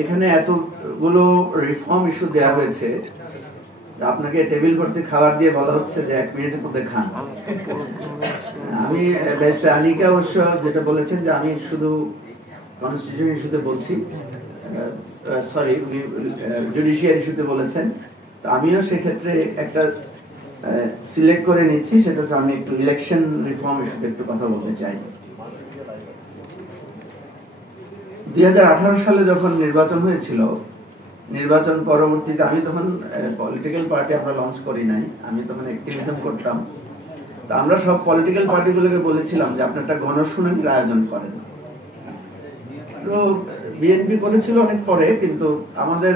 এখানে এতগুলো reform issue দেওয়া হয়েছে, আপনাকে টেবিল ভর্তি খাবার দিয়ে বলা হচ্ছে যে 1 মিনিটের মধ্যে খান। আমি ব্যারিস্টার আনিকা অবশ্য যেটা বলেছেন যে আমি শুধু কনস্টিটিউশন ইস্যুতে বলছি, সরি জুডিশিয়ারি ইস্যুতে বলেছেন, তো আমিও সেক্ষেত্রে একটা সিলেক্ট করে নিচ্ছি, সেটা হচ্ছে আমি একটু ইলেকশন রিফর্ম ইস্যুতে একটু কথা বলতে চাই। 2018 সালে যখন নির্বাচন হয়েছিল, নির্বাচন পরবর্তীতে আমি তখন পলিটিক্যাল পার্টি আমরা লঞ্চ করি নাই, আমি তখন অ্যাক্টিভিজম করতাম। তো আমরা সব পলিটিক্যাল পার্টিগুলোকে বলেছিলাম যে আপনি একটা গণশুনানির আয়োজন করেন। তো বিএনপি করেছিল অনেক পরে, কিন্তু আমাদের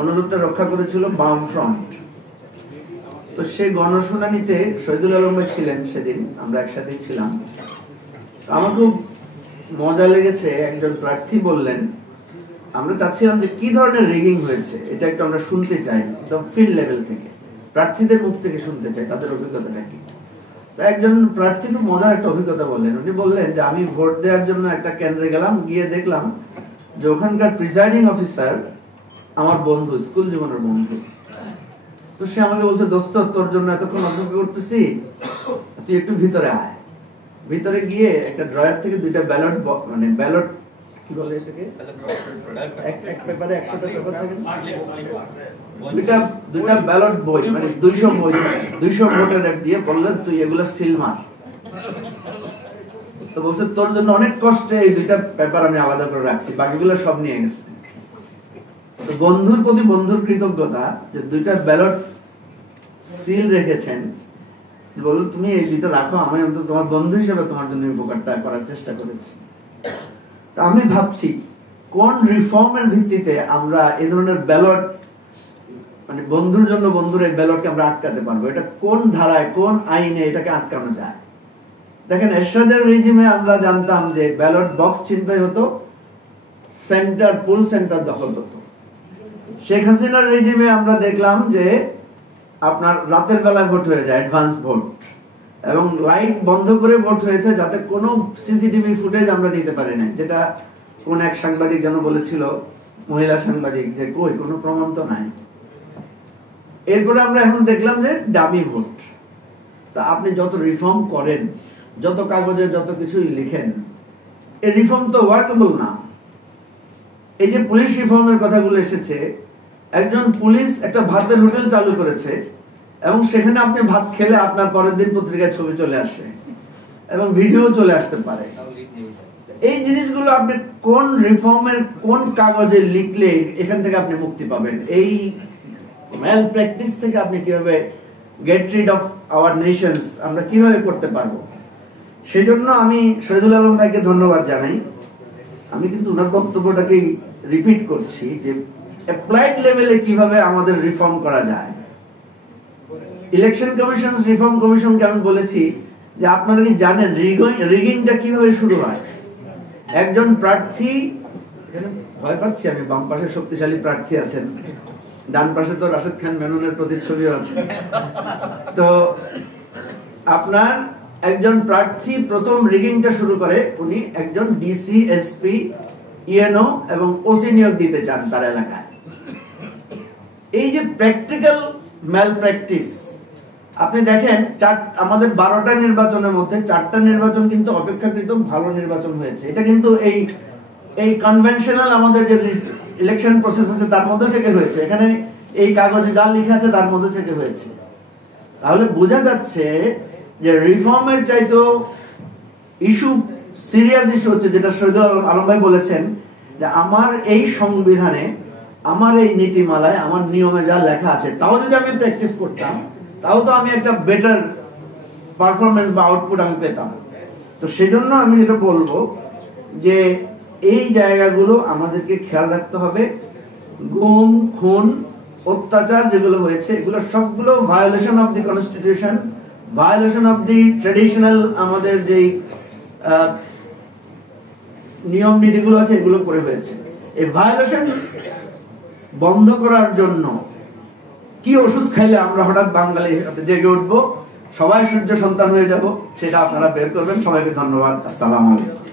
অনুরোধটা রক্ষা করেছিল বাম ফ্রন্ট। তো সেই গণশুনানিতে শহীদুল আলম ভাই ছিলেন, সেদিন আমরা একসাথেই ছিলাম। আমার খুব মজা লেগেছে, একজন প্রার্থী বললেন আমরা চাচ্ছিলাম যে কি ধরনের রিগিং হয়েছে এটা একটু আমরা শুনতে চাই, একদম ফিল্ড লেভেল থেকে, প্রার্থীদের মুখ থেকে শুনতে চাই তাদের অভিজ্ঞতাটা কি। তো একজন প্রার্থী খুব মজার একটা অভিজ্ঞতা বললেন। উনি বললেন যে আমি ভোট দেওয়ার জন্য একটা কেন্দ্রে গেলাম, গিয়ে দেখলাম যে ওখানকার প্রিসাইডিং অফিসার আমার বন্ধু, স্কুল জীবনের বন্ধু। তো সে আমাকে বলছে, দোস্ত তোর জন্য এতক্ষণ অপেক্ষা করতেছি, তুই একটু ভিতরে আয়। ভিতরে গিয়ে একটা ড্রয়ার থেকে 2টা ব্যালট, মানে ব্যালট কি বলে এটাকে, এক পেপারে 100টা পেপার থাকে, 2টা ব্যালট বই, মানে 200 বই, 200 ভোটার দিয়ে বললেন তুই এগুলো সিল মার। তো বলছে তোর জন্য অনেক কষ্টে এই 2টা পেপার আমি আলাদা করে রাখছি, বাকিগুলো সব নিয়ে গেছে। তো বন্ধুর প্রতি বন্ধুর কৃতজ্ঞতা যে 2টা ব্যালট সিল রেখেছেন, বলল তুমি এই 2টা রাখো, আমি অন্তত তোমার বন্ধু হিসেবে তোমার জন্য উপকারটা করার চেষ্টা করেছি। তা আমি ভাবছি কোন রিফর্মের ভিত্তিতে আমরা এই ধরনের ব্যালট, মানে বন্ধুর জন্য বন্ধুর এই ব্যালটকে আমরা আটকাতে পারবো, এটা কোন ধারায় কোন আইনে এটাকে আটকানো যায়। দেখেন এরশাদের রেজিমে আমরা জানতাম যে ব্যালট বক্স ছিনতাই হতো, সেন্টার পুল সেন্টার দখল হতো। শেখ হাসিনার রেজিমে আমরা দেখলাম যে আপনার রাতের বেলায় ভোট হয়ে যায়, অ্যাডভান্স ভোট, এবং লাইট বন্ধ করে ভোট হয়েছে যাতে কোনো সিসিটিভি ফুটেজ আমরা নিতে পারি না, যেটা কোন এক সাংবাদিক যেন বলেছিল, মহিলা সাংবাদিক, যে কই কোনো প্রমাণ তো নাই। এরপরে আমরা এখন দেখলাম যে ডামি ভোট। তা আপনি যত রিফর্ম করেন, যত কাগজে যত কিছুই লিখেন, এই রিফর্ম তো ওয়ার্কেবল না। এই যে পুলিশ রিফর্মের কথাগুলো এসেছে, একজন পুলিশ একটা ভাতের হোটেল চালু করেছে এবং সেখানে আপনি ভাত খেলে আপনার পরের দিন পত্রিকায় ছবি চলে আসে এবং ভিডিও চলে আসতে পারে। এই জিনিসগুলো আপনি কোন রিফর্মের কোন কাগজে লিখলে এখান থেকে আপনি মুক্তি পাবেন? এই ম্যাল প্র্যাকটিস থেকে আপনি কিভাবে get rid of our Nations আমরা কিভাবে করতে পারবো? সেজন্য আমি শহীদুল আলম ভাইকে ধন্যবাদ জানাই। আমি কিন্তু ওনার বক্তব্যটাকে রিপিট করছি যে অ্যাপ্লাইড লেভেলে কিভাবে আমাদের রিফর্ম করা যায়। ইলেকশন কমিশন রিফর্ম কমিশনকে আমি বলেছি যে আপনারা কি জানেন রিগিংটা কিভাবে শুরু হয়? একজন প্রার্থী, ভয় পাচ্ছি আমি, বাম পাশে শক্তিশালী প্রার্থী আছেন, ডান পাশে তো রাশেদ খান মেননের প্রতিচ্ছবিও আছে। তো আপনার একজন প্রার্থী প্রথম রিগিংটা শুরু করে, উনি একজন ডিসি, এসপি, ইএনও এবং ওসি নিয়োগ দিতে চান তার এলাকায়। এই যে প্র্যাকটিক্যাল ম্যাল প্র্যাকটিস, আপনি দেখেন আমাদের 12টা নির্বাচনের মধ্যে 4টা নির্বাচন কিন্তু অপেক্ষাকৃত ভালো নির্বাচন হয়েছে। এটা কিন্তু এই কনভেনশনাল আমাদের যে ইলেকশন প্রসেস আছে তার মধ্যে থেকে হয়েছে, এখানে এই কাগজে যা লেখা আছে তার মধ্যে থেকে হয়েছে। তাহলে বোঝা যাচ্ছে যে রিফর্মের চাইতো ইস্যু, সিরিয়াস ইস্যু হচ্ছে যেটা শহীদুল আলম ভাই বলেছেন যে আমার এই সংবিধানে, আমার এই নীতিমালায়, আমার নিয়মে যা লেখা আছে তাও যদি আমি প্র্যাকটিস করতাম, তাও তো আমি একটা বেটার পারফরমেন্স বা আউটপুট আমি পেতাম। তো সেজন্য আমি যেটা বলবো যে এই জায়গাগুলো আমাদেরকে খেয়াল রাখতে হবে। গুম, খুন, অত্যাচার যেগুলো হয়েছে এগুলো সবগুলো violation of the constitution, violation of the traditional আমাদের যেই নিয়ম নীতিগুলো আছে এগুলো করে হয়েছে। এই ভায়োলেশন বন্ধ করার জন্য কি ওষুধ খাইলে আমরা হঠাৎ বাঙালি জেগে উঠবো, সবাই সূর্য সন্তান হয়ে যাব, সেটা আপনারা বের করবেন। সবাইকে ধন্যবাদ। আসসালামু আলাইকুম।